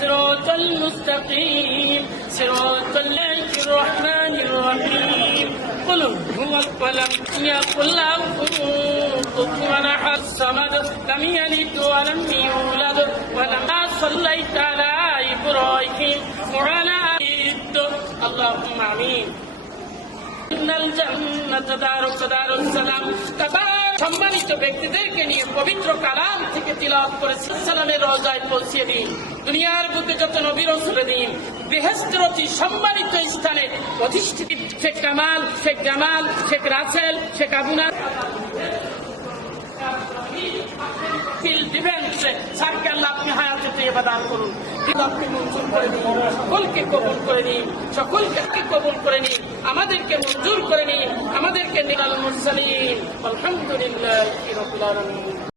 صراط المستقيم صراط الله الرحمن الرحيم قل هو الفلق يقل له كفوا احد الصمد لم يلد ولم يولد ولم صليت على ابراهيم وعلى اللهم امين ان الجنه دارك دار السلام সম্মানিত ব্যক্তিদেরকে নিয়ে পবিত্র কালাম থেকে তিলাওয়াত করে সালামের রওজায় পৌঁছে দিন। দুনিয়ার বুকে যত নবী রাসূল দিন বেহেশতের অতি সম্মানিত স্থানে অধিষ্ঠিত শেখ কামাল, শেখ জামাল, শেখ রাসেল, শেখ আবুনা ডিফেন্সে স্যারকে আল্লাহ আপনি হায়াতে তৈয়বা দান করুন। আপনি মঞ্জুর করে দিন, সকলকে কবুল করে নিন, সকলকে কবুল করে নিন, আমাদেরকে মঞ্জুর করে নিন, আমাদেরকে নিরাল মুরসালিন আলহামদুলিল্লাহি রাব্বিল আলামিন।